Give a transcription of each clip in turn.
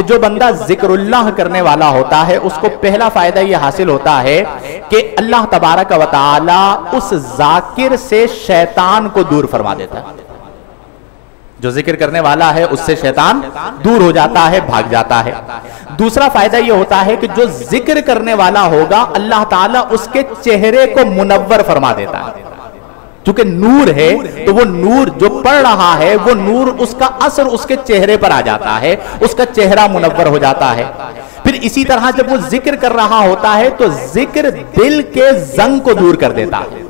کہ جو بندہ ذکر اللہ کرنے والا ہوتا ہے اس کو پہلا فائدہ یہ حاصل ہوتا ہے کہ اللہ تبارک و تعالی اس ذاکر سے شیطان کو دور فرما دیتا ہے. جو ذکر کرنے والا ہے اس سے شیطان دور ہو جاتا ہے، بھاگ جاتا ہے. دوسرا فائدہ یہ ہوتا ہے کہ جو ذکر کرنے والا ہوگا اللہ تعالیٰ اس کے چہرے کو منور فرما دیتا ہے. چونکہ نور ہے تو وہ نور جو پڑھ رہا ہے وہ نور اس کا اثر اس کے چہرے پر آ جاتا ہے، اس کا چہرہ منور ہو جاتا ہے. پھر اسی طرح جب وہ ذکر کر رہا ہوتا ہے تو ذکر دل کے زنگ کو دور کر دیتا ہے.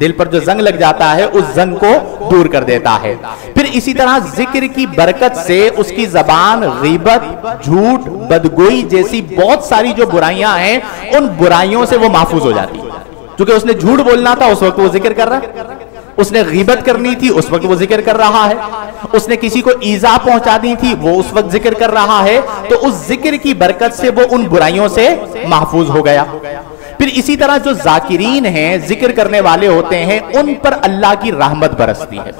دل پر جو زنگ لگ جاتا ہے اس زنگ کو دور کر دیتا ہے. پھر اسی طرح ذکر کی برکت سے اس کی زبان غیبت، جھوٹ، بدگوئی جیسی بہت ساری جو برائیاں ہیں ان برائیوں سے وہ محفوظ ہو جاتی ہے. چونکہ اس نے جھوٹ بولنا تھا اس وقت وہ ذکر کر رہا ہے، اس نے غیبت کرنی تھی اس وقت وہ ذکر کر رہا ہے، اس نے کسی کو ایذا پہنچانی تھی وہ اس وقت ذکر کر رہا ہے. تو اس ذکر کی برکت سے وہ ان برائیوں سے محفوظ ہو گیا. پھر اسی طرح جو ذاکرین ہیں، ذکر کرنے والے ہوتے ہیں، ان پر اللہ کی رحمت برستی ہے.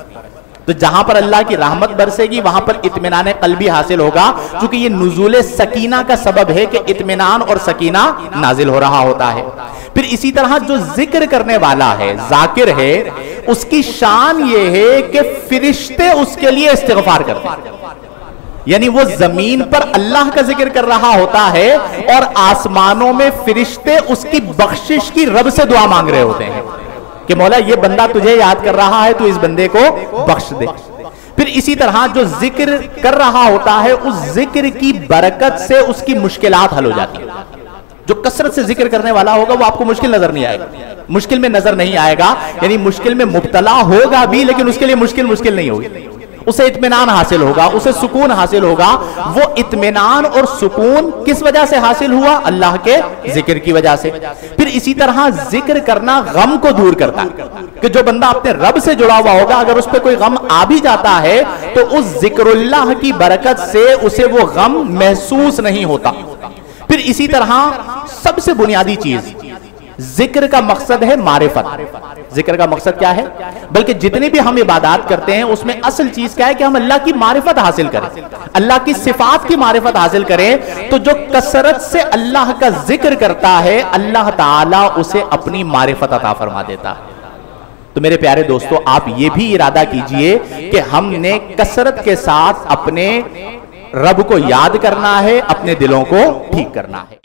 تو جہاں پر اللہ کی رحمت برسے گی وہاں پر اطمینان قلبی حاصل ہوگا، چونکہ یہ نزول سکینہ کا سبب ہے کہ اطمینان اور سکینہ نازل ہو رہا ہوتا ہے. پھر اسی طرح جو ذکر کرنے والا ہے، ذاکر ہے، اس کی شان یہ ہے کہ فرشتے اس کے لیے استغفار کرتے ہیں. یعنی وہ زمین پر اللہ کا ذکر کر رہا ہوتا ہے اور آسمانوں میں فرشتے اس کی بخشش کی رب سے دعا مانگ رہے ہوتے ہیں کہ مولا یہ بندہ تجھے یاد کر رہا ہے تو اس بندے کو بخش دے. پھر اسی طرح جو ذکر کر رہا ہوتا ہے اس ذکر کی برکت سے اس کی مشکلات حل ہو جاتی ہیں. جو کثرت سے ذکر کرنے والا ہوگا وہ آپ کو مشکل نظر نہیں آئے گا، مشکل میں نظر نہیں آئے گا. یعنی مشکل میں مبتلا ہوگا بھی لیکن اس کے لیے مشکل نہیں ہوگی، اسے اطمینان حاصل ہوگا، اسے سکون حاصل ہوگا. وہ اطمینان اور سکون کس وجہ سے حاصل ہوا؟ اللہ کے ذکر کی وجہ سے. پھر اسی طرح ذکر کرنا غم کو دور کرتا ہے کہ جو بندہ اپنے رب سے جڑا ہوا ہوگا اگر اس پہ کوئی غم آ بھی جاتا ہے تو اس ذکر اللہ کی برکت سے اسے وہ غم محسوس نہیں ہوتا. پھر اسی طرح سب سے بنیادی چیز ذکر کا مقصد ہے معرفت. ذکر کا مقصد کیا ہے؟ بلکہ جتنے بھی ہم عبادات کرتے ہیں اس میں اصل چیز کیا ہے کہ ہم اللہ کی معرفت حاصل کریں، اللہ کی صفات کی معرفت حاصل کریں. تو جو کثرت سے اللہ کا ذکر کرتا ہے اللہ تعالیٰ اسے اپنی معرفت عطا فرما دیتا ہے. تو میرے پیارے دوستو آپ یہ بھی ارادہ کیجئے کہ ہم نے کثرت کے ساتھ اپنے رب کو یاد کرنا ہے، اپنے دلوں کو ٹھیک کرنا ہے.